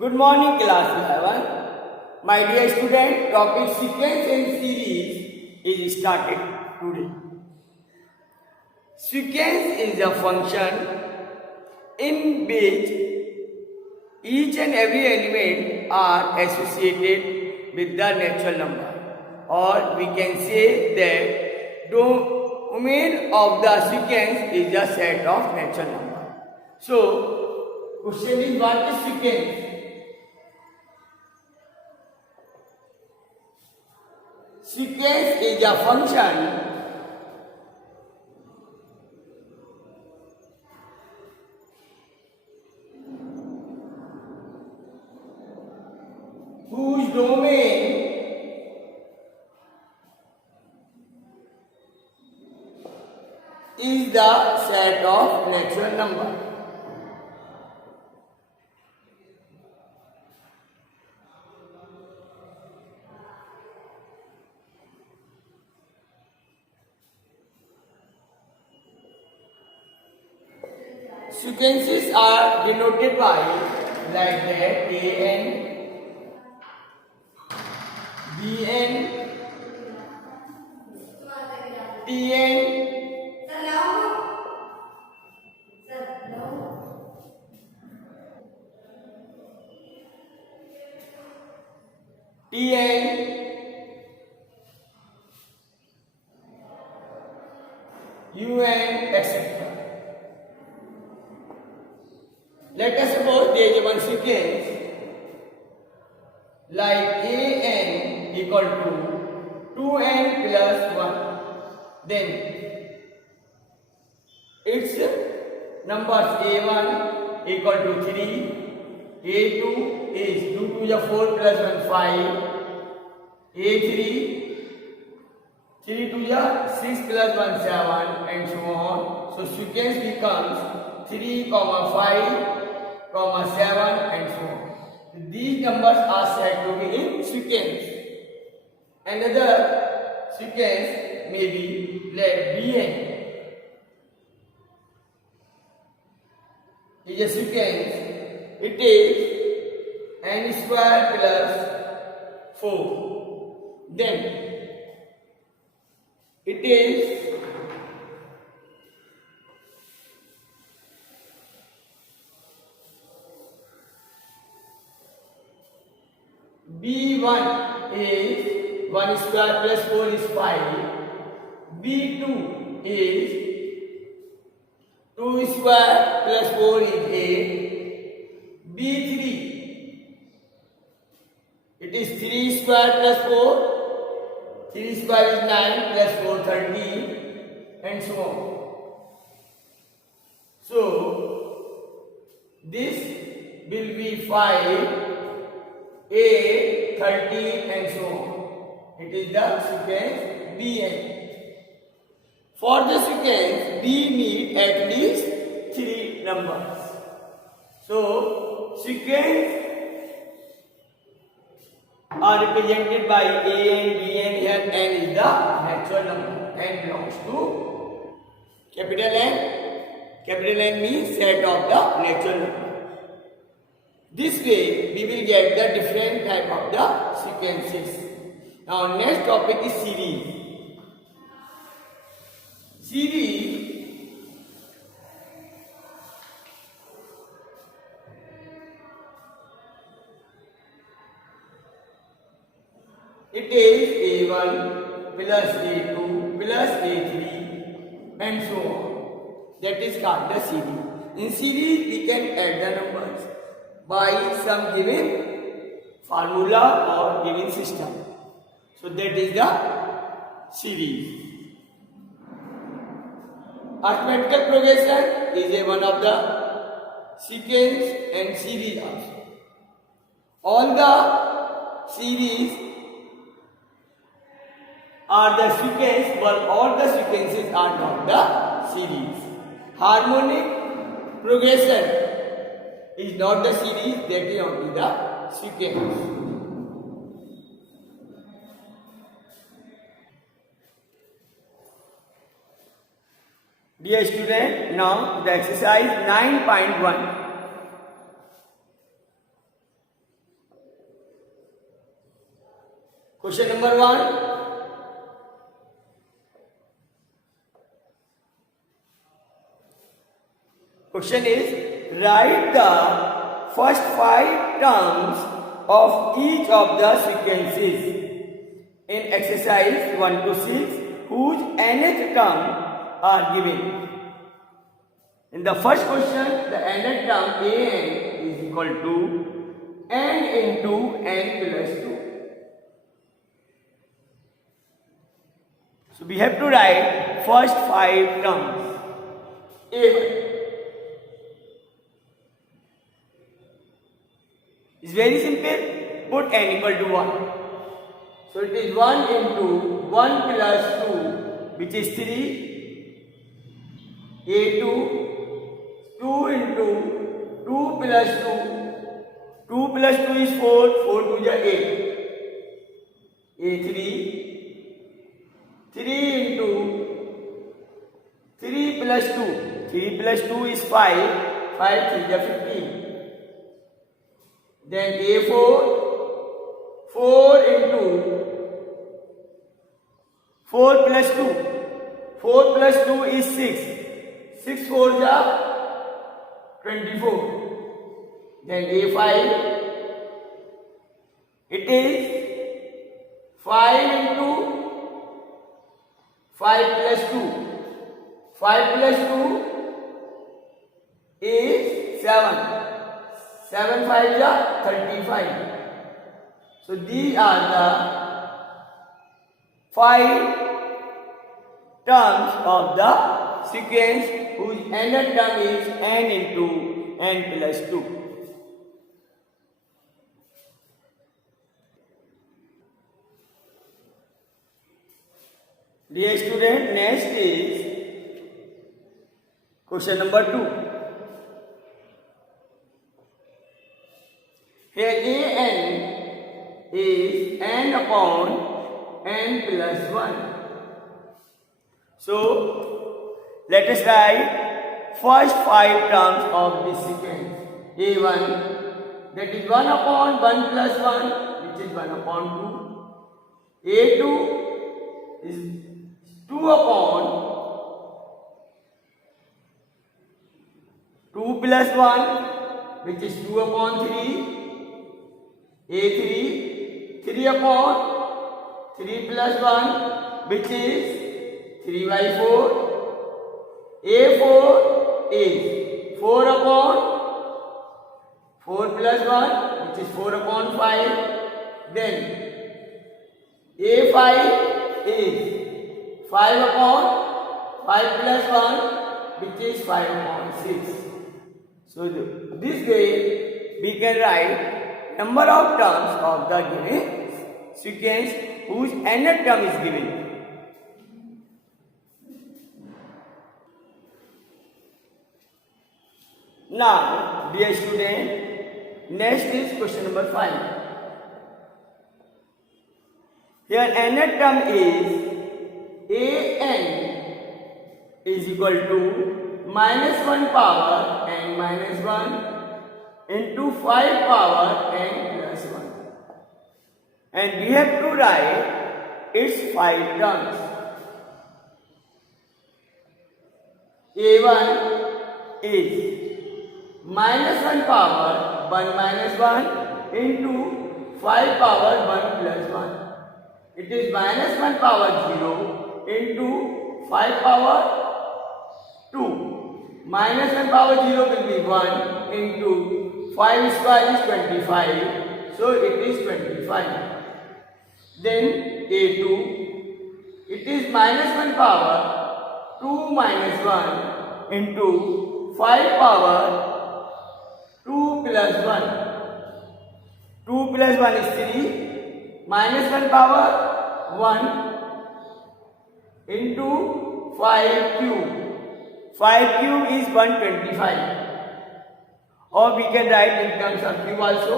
Good morning, class 11. My dear student, topic sequence and series is started today. Sequence is a function in which each and every element are associated with the natural number, or we can say that domain of the sequence is a set of natural number. So, question is, what is sequence? Sequence is a function whose domain is the set of natural number. Sequences are denoted by like that AN, BN, TN, TN, UN, etc. Let us suppose there is one sequence like AN equal to 2n plus 1. Then its numbers A1 equal to 3, A2 is 2 to the 4 plus 1 5, A3 3 to the 6 plus 1 7, and so on. So sequence becomes 3, 5, 7, and so on. These numbers are said to be in sequence. Another sequence may be like Bn is a sequence. It is n square plus 4. Then it is B1 is 1 square plus 4 is 5. B2 is 2 square plus 4 is 8. B3 it is 3 square plus 4. 3 square is 9 plus 4 13, and so on. So this will be 5, 8, 13, and so on. It is the sequence Bn. For the sequence, we need at least 3 numbers. So sequence are represented by An, Bn. Here n is the natural number. N belongs to capital N. Capital N means set of the natural number. This way we will get the different type of the sequences. Now next topic is series. Series it is A1 plus A2 plus A3 and so on. That is called the series. In series we can add the numbers by some given formula or given system. So that is the series. Arithmetical progression is one of the sequence and series also. All the series are the sequence, but all the sequences are not the series. Harmonic progression is not the series, that is only the sequence. Dear student, now the exercise 9.1. Question number 1. Question is, write the first 5 terms of each of the sequences in exercise 1 to 6 whose nth term are given. In the first question, the nth term an is equal to n into n plus 2. So we have to write first 5 terms. A1 is very simple. Put n equal to 1. So it is 1 into 1 plus 2, which is 3. A2, 2 into 2 plus 2. 2 plus 2 is 4. 4 to the 8. A3, 3 into 3 plus 2. 3 plus 2 is 5. 5 3 is 15. Then A4, 4 into 4 plus 2. 4 plus 2 is 6. 6 4 is 24. Then A5, it is 5 into 5 plus 2. 5 plus 2 is 7. 7 5 is 35. So these are the 5 terms of the sequence whose nth term is n into n plus 2. Dear student, next is question number 2. Here an is n upon n plus 1. So let us write first 5 terms of this sequence. A1, that is 1 upon 1 plus 1, which is 1 upon 2. A2 is 2 upon 2 plus 1, which is 2 upon 3. A3, 3 upon 3 plus 1, which is 3 by 4. A4 is 4 upon 4 plus 1, which is 4 upon 5. Then A5 is 5 upon 5 plus 1, which is 5 upon 6. So this way we can write number of terms of the given sequence whose nth term is given. Now, dear student, next is question number 5. Here nth term is an is equal to minus 1 power n minus 1 into 5 power n plus 1. And we have to write its 5 terms. A1 is minus 1 power 1 minus 1 into 5 power 1 plus 1. It is minus 1 power 0 into 5 power 2. Minus 1 power 0 will be 1 into 5 square is 25. So it is 25. Then A2, it is minus 1 power 2 minus 1 into 5 power 2 plus 1. 2 plus 1 is 3. Minus 1 power 1 into 5 cube. 5 cube is 125. Or we can write in terms of cube also.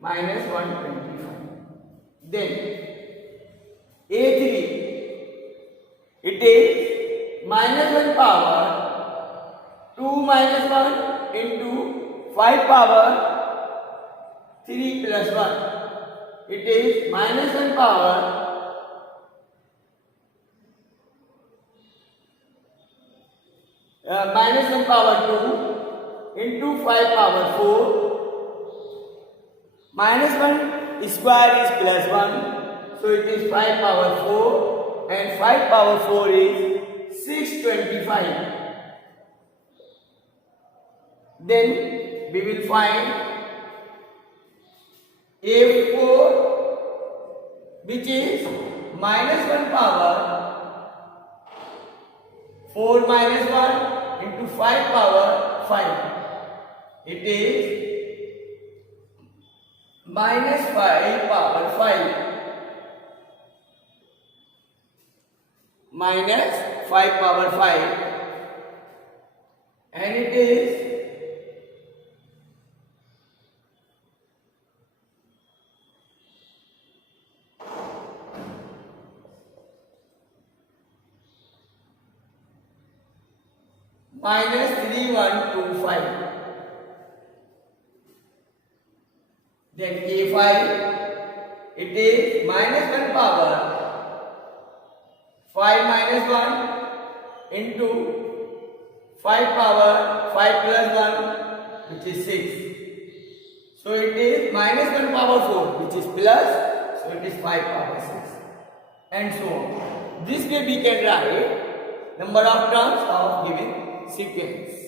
Minus 125. Then A3, it is minus 1 power 2 minus 1 into 5 power 3 plus 1. it is minus 1 power minus 1 power 2 into 5 power 4. Minus 1 square is plus 1, so it is 5 power 4 and 5 power 4 is 625. Then we will find A4, which is minus 1 power 4 minus 1 into 5 power 5. It is minus 5 power 5. Minus 5 power 5. And it is minus 3125. Then A5, it is minus 1 power 5 minus 1 into 5 power 5 plus 1, which is 6. So it is minus 1 power 4, which is plus, so it is 5 power 6. And so on. This way we can write number of terms of given sequence.